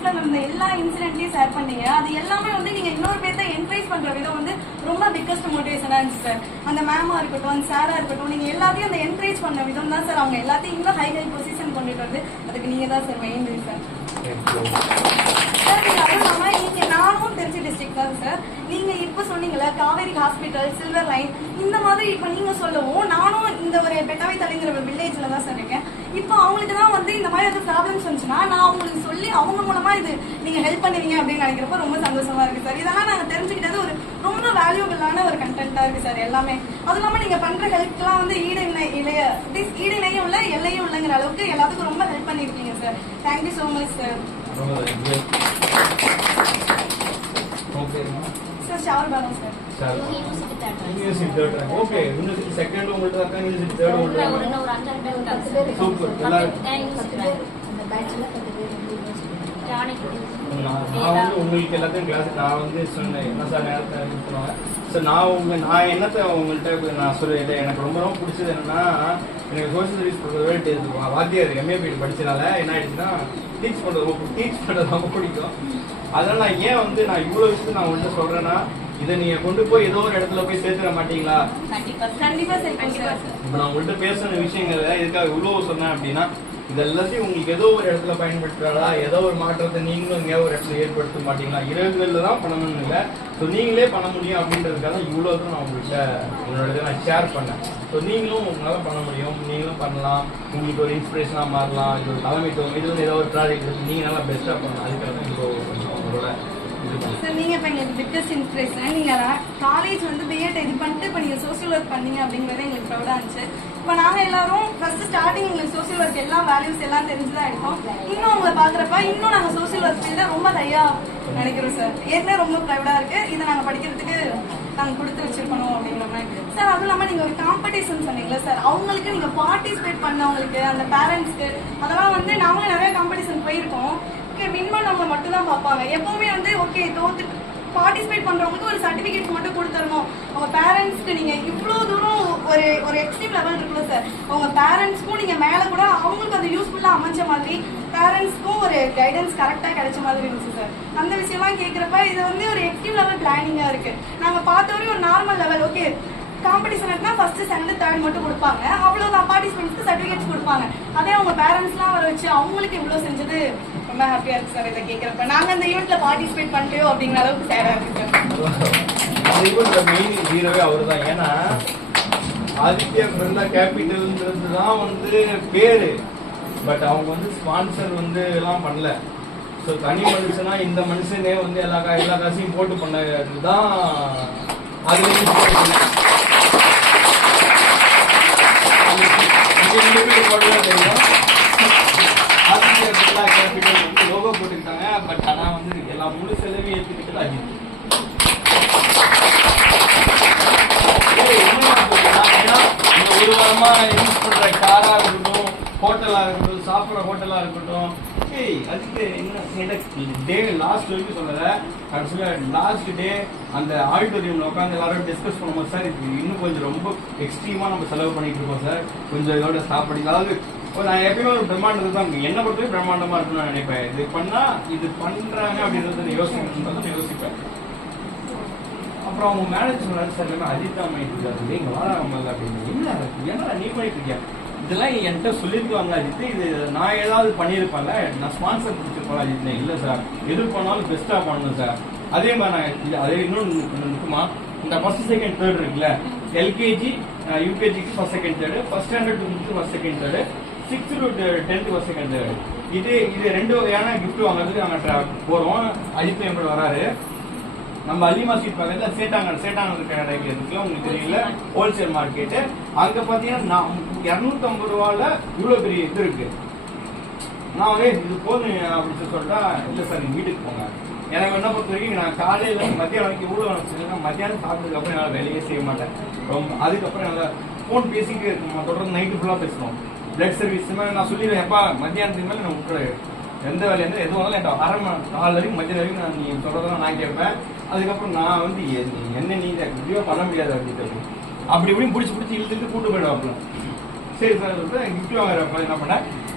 லைஃப்ல நடந்த எல்லா இன்சிடென்ட்லயும் ஷேர் பண்ணீங்க. அது எல்லாமே வந்து நீங்க இன்னொரு பேர்த்த என்கரேஜ் பண்ற விதம் வந்து ரொம்ப பிக்கஸ்ட் மோட்டிவேஷனா இருந்துச்சு சார். அந்த மேமா இருக்கட்டும், அந்த சாரா இருக்கட்டும், நீங்க எல்லாத்தையும் அந்த என்கரேஜ் பண்ண விதம் தான் சார் அவங்க எல்லாத்தையும் இன்னும் ஹை பொசிஷன் கொண்டுட்டு வருது. அதுக்கு நீங்க தான் சார் மெயின் ரீசன் சார். நீங்க அதுவும் இல்லாம நீங்க நானும் திருச்சி டிஸ்ட்ரிக்ட் தான் சார். நீங்க இப்ப சொன்னீங்கல்ல காவேரி ஹாஸ்பிட்டல், சில்வர் லைன், இந்த மாதிரி இப்ப நீங்க சொல்லவும் நானும் இந்த ஒரு பெட்டாவை தலைங்கிற ஒரு வில்லேஜ்ல தான் சார் இருக்கேன். இப்போ அவங்களுக்கு தான் வந்து இந்த மாதிரி ஒரு ப்ராப்ளம்ஸ் வந்துச்சுன்னா நான் அவங்களுக்கு சொல்லி அவங்க மூலமா இது நீங்க ஹெல்ப் பண்ணுவீங்க அப்படின்னு நினைக்கிறப்ப ரொம்ப சந்தோஷமா இருக்கு சார். இதெல்லாம் நாங்க தெரிஞ்சுக்கிட்டது ஒரு ரொம்ப வேல்யூபிளான ஒரு கண்டென்ட்டா இருக்கு சார் எல்லாமே. அதுவும் இல்லாம நீங்க பண்ற ஹெல்ப்லாம் வந்து ஈடு இணையும் இல்ல எல்லையும் இல்லைங்கிற அளவுக்கு எல்லாத்துக்கும் ரொம்ப ஹெல்ப் பண்ணிருக்கீங்க sir. Thank you so much sir. Sir ஷவர் பாலம் sir. University third rank. Okay, university second உங்களுக்கு இருக்கா, யூனிவர்சிட்டி தேர்ட் உங்களுக்கு இருக்கா? சூப்பர். நான் வந்து உங்களுக்கு எல்லாத்தையும் கிளாஸ் நான் வந்து சொன்னேன் என்ன சார் நேரத்தை பண்ணுவாங்க சார். நான் என்னத்தை உங்கள்கிட்ட நான் சொல்லுவேன். எனக்கு ரொம்ப ரொம்ப பிடிச்சது என்னன்னா, எனக்கு சோசியல் சர்வீஸ் வாத்தியார் எம்ஏபி படிச்சனால என்ன ஆயிடுச்சுன்னா டீச் பண்ணுறது ரொம்ப பிடிக்கும். அதனால நான் ஏன் வந்து நான் இவ்வளவு விஷயத்தை நான் உங்கள்கிட்ட சொல்றேன்னா, இதை நீங்க கொண்டு போய் ஏதோ ஒரு இடத்துல போய் சேர்த்துட மாட்டீங்களா? இப்ப நான் உங்கள்கிட்ட பேசுற விஷயங்கள் இதுக்காக இவ்வளவு சொன்னேன் அப்படின்னா, இது எல்லாத்தையும் உங்களுக்கு ஏதோ ஒரு இடத்துல பயன்படுத்துறாளா, ஏதோ ஒரு மாற்றத்தை நீங்களும் எங்கேயோ ஒரு இடத்துல ஏற்படுத்த மாட்டீங்களா? இரவுகளில் தான் பண்ணணும்னு இல்லை, ஸோ நீங்களே பண்ண முடியும் அப்படின்றதுக்காக இவ்வளோதான் நான் உங்கள்கிட்ட என்னோட இதை நான் ஷேர் பண்ணேன். ஸோ நீங்களும் உங்களால் பண்ண முடியும், நீங்களும் பண்ணலாம், உங்களுக்கு ஒரு இன்ஸ்பிரேஷனாக மாறலாம். இது ஒரு தலைமைத்துவம், இது வந்து ஏதோ ஒரு ப்ராஜெக்ட் இருக்குது, நீங்கள் நல்லா பெஸ்ட்டாக பண்ணலாம். அதுக்காக தான் இப்போ உங்களோட சார். நீங்க இப்ப எங்களுக்கு பிக்கஸ்ட் இன்ஸ்பிரேஷன். நீங்க காலேஜ் வந்து பிஎட் இது பண்ணிட்டு இப்ப நீங்க சோசியல் ஒர்க் பண்ணீங்க அப்படிங்கறது எங்களுக்கு ப்ரௌடா இருந்துச்சு. இப்ப நாங்க எல்லாரும் ஃபர்ஸ்ட் ஸ்டார்டிங் எங்களுக்கு சோசியல் ஒர்க் எல்லா வேல்யூஸ் எல்லாம் தெரிஞ்சுதான் இருக்கோம். இன்னும் உங்களை பாக்குறப்ப இன்னும் நாங்க சோசியல் ஒர்க் ஃபீல்ட ரொம்ப தையா நினைக்கிறோம் சார். ஏற்கனவே ரொம்ப ப்ரௌடா இருக்கு, இதை நாங்க படிக்கிறதுக்கு நாங்க கொடுத்து வச்சிருக்கணும் அப்படிங்கிற மாதிரி சார். அதுவும் இல்லாம நீங்க ஒரு காம்படிஷன் சொன்னீங்களா சார், அவங்களுக்கு நீங்க பார்ட்டிசிபேட் பண்ணவங்களுக்கு அந்த பேரண்ட்ஸ்க்கு அதெல்லாம் வந்து நாங்களும் நிறைய காம்படிஷன் போயிருக்கோம். வின் பண்ணவங்க மட்டும் தான் பார்ப்பாங்க. எப்பவுமே வந்து ஓகே தோத்து பார்ட்டிசிபேட் பண்றவங்களுக்கு ஒரு சர்டிபிகேட் மட்டும் கொடுத்துடணும். அவங்க பேரண்ட்ஸ்க்கு நீங்க இவ்வளவு தூரம் ஒரு எக்ஸ்ட்ரீம் லெவல் இருக்குல்ல சார், அவங்க பேரண்ட்ஸ்க்கும் நீங்க மேல கூட அவங்களுக்கு அது யூஸ்ஃபுல்லா அமைஞ்ச மாதிரி பேரண்ட்ஸ்க்கும் ஒரு கைடன்ஸ் கரெக்டா கிடைச்ச மாதிரி இருந்துச்சு சார். அந்த விஷயம்லாம் கேட்கறப்ப இது வந்து ஒரு எக்ஸ்ட்ரீம் லெவல் பிளானிங்கா இருக்கு. நாங்க பார்த்த வரையும் ஒரு normal level okay competition first second third மட்டும் கொடுப்பாங்க, அவ்வளவுதான் பார்ட்டிசிபென்ட்ஸ்க்கு சர்டிபிகேட்ஸ் கொடுப்பாங்க. அதே அவங்க பேரண்ட்ஸ்லாம் வர வச்சு அவங்களுக்கு இவ்வளவு செஞ்சது ரொம்ப ஹாப்பியா இருக்கு சார். இதை கேட்கறப்ப நாங்க இந்த ஈவெண்ட்ல பார்ட்டிசிபேட் பண்றோம் அப்படிங்கிற அளவுக்கு சேரா இருக்கு சார். மெயின் ஹீரோவே அவரு தான். ஏன்னா ஆதித்யா பிருந்தா கேபிட்டல்ன்றது தான் வந்து பேரு, பட் அவங்க வந்து ஸ்பான்சர் வந்து எல்லாம் பண்ணல. ஸோ தனி மனுஷனா இந்த மனுஷனே வந்து எல்லா காசையும் போட்டு பண்ணதுதான் அது. லோகோ போட்டுக்கிட்டாங்க, பட் ஆனா வந்து எல்லா முழு செலவையும் ஏற்றுக்கிட்டு அஜித். ஒரு வாரமா யூஸ் பண்ற காரா இருக்கட்டும், ஹோட்டலா இருக்கட்டும், சாப்பிட்ற ஹோட்டலா இருக்கட்டும், அதுக்கு டே லாஸ்ட் வரைக்கும் சொல்லல, ஆக்சுவலா லாஸ்ட் டே அந்த ஆடிட்டோரியம்ல உட்காந்து எல்லாரும் டிஸ்கஸ் பண்ணும்போது சார் இது இன்னும் கொஞ்சம் ரொம்ப எக்ஸ்ட்ரீமா நம்ம செலவு பண்ணிட்டு இருக்கோம் சார், கொஞ்சம் இதோட ஸ்டாப் பண்ணி, அதாவது நான் எப்பயுமே ஒரு பிரம்மாண்டத்தை தான் என்ன பொறுத்தவரை பிரம்மாண்டமா இருக்குன்னு நான் நினைப்பேன். இது பண்ணா இது பண்றாங்க அப்படின்றத யோசிப்பேன். அப்புறம் அவங்க மேனேஜ் பண்ணாரு சார் இல்லைன்னா அஜித்தா பண்ணிட்டு இருக்காரு, நீங்க வாராமல் அப்படின்னு. என்ன நீ பண்ணிட்டு இருக்கேன், இதெல்லாம் என்கிட்ட சொல்லியிருக்காங்க அஜித், இது நான் ஏதாவது பண்ணியிருப்பேன்ல, நான் ஸ்பான்சர் கொடுத்துருப்பேன் அஜித். இல்லை சார், எது பண்ணாலும் பெஸ்டா பண்ணணும் சார். அதே மாதிரி நான் அதே இன்னொன்று இருக்குமா, இந்த ஃபர்ஸ்ட் செகண்ட் தேர்ட் இருக்குல்ல, எல்கேஜி யூகேஜிக்கு first second third, first standard to first second third, 6th to 10th first second third. இது ரெண்டு வகையான கிஃப்ட் வாங்குறதுக்கு நாங்கள் போறோம். அஜித் என் கூட வராரு. நம்ம அலிமா ஸ்ட்ரீட் பக்கத்துல சேட்டாங்க கடைக்கு இருக்குல்ல, உங்களுக்கு தெரியல, ஹோல்சேல் மார்க்கெட்டு. அங்க பாத்தீங்கன்னா 250 ரூபால இவ்வளவு பெரிய இது இருக்கு. நான் வந்து இது போதும் அப்படின்னு சொல்லிட்டா, இல்ல சார் நீங்க வீட்டுக்கு போங்க. எனக்கு என்ன பொறுத்த வரைக்கும் நான் காலையில மத்தியானம் வரைக்கும் இவ்வளவு நினைச்சிருக்கேன், மத்தியானம் சாப்பிட்டதுக்கு அப்புறம் என்னால வேலையே செய்ய மாட்டேன். ரொம்ப அதுக்கப்புறம் என்னால போன் பேசிக்கிட்டே இருக்கணும், தொடர்ந்து நைட்டு ஃபுல்லா பேசணும். பிளட் சர்வீஸ் நான் சொல்லிடுவேன், எப்பா மத்தியானத்துக்கு மேலே நான் விட்டுரு, எந்த வேலையா இருந்தாலும் எது வந்தாலும் என்கிட்ட அரை மணி 4 வரைக்கும் மத்தியம் வரைக்கும் நான் நீ சொல்றதெல்லாம் நான் கேட்பேன். அதுக்கப்புறம் நான் வந்து என்ன நீ இப்படியோ பண்ண முடியாது அப்படின்னு அப்படி இப்படியும் பிடிச்சி இழுத்துட்டு கூட்டு போயிடுவாப்புல. சரி சார் கிஃப்ட் வாங்குறப்ப என்ன பண்ண,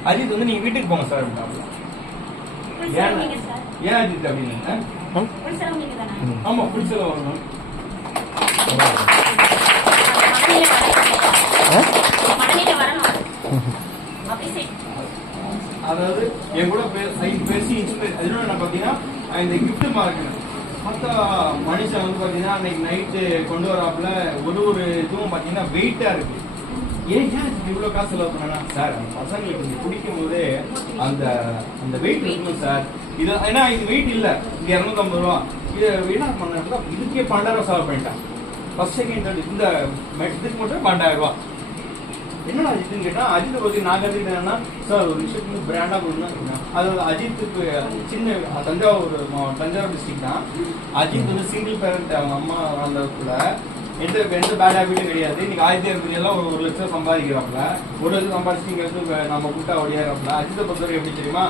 அஜித் வந்து நீங்க வீட்டுக்கு போங்க சார் அப்படின்னா, ஏன் ஏன் அஜித் அப்படின்னு ஆமா புடிச்சல வரணும் அதாவது என் கூட பேசி அதனால நான் பாத்தீங்கன்னா இந்த கிஃப்ட் மார்க்கெட் மொத்த மனுஷன் வந்து பாத்தீங்கன்னா அன்னைக்கு நைட்டு கொண்டு வராப்புல ஒரு இதுவும் பாத்தீங்கன்னா வெயிட்டா இருக்கு. ஏன் இவ்வளவு காசு செலவு பண்ணா சார் அந்த பசங்களுக்கு நீங்க குடிக்கும் போதே அந்த அந்த வெயிட் இருக்கணும் சார். இது ஏன்னா இது வெயிட் இல்ல, இது 250 ரூபா. இது என்ன பண்ணா இதுக்கே 12,000 ரூபா செலவு பண்ணிட்டான். ஃபர்ஸ்ட் செகண்ட் இந்த இதுக்கு மட்டும் 12,000 ரூபா. என்னடா அஜித்னு கேட்டா அஜித் பத்தி நான் கருதுனா சார் ஒரு விஷயத்துக்கு பிராண்டா கொடுக்கணும். அதாவது அஜித்துக்கு சின்ன தஞ்சாவூர் டிஸ்ட்ரிக்ட் தான். அஜித் வந்து சிங்கிள் பேரண்ட், அவங்க அம்மா வளர்ந்ததுக்குள்ள எந்த பேட் ஹேபிட்டும் கிடையாது. இன்னைக்கு 1000 எல்லாம் ஒரு 1 லட்சம் சம்பாதிக்கிறாப்புல. 1 லட்சம் சம்பாதிச்சு இங்க நம்ம கூட்டா ஓடியாடுறாப்புல. அஜித்தை பொறுத்தவரை எப்படி தெரியுமா,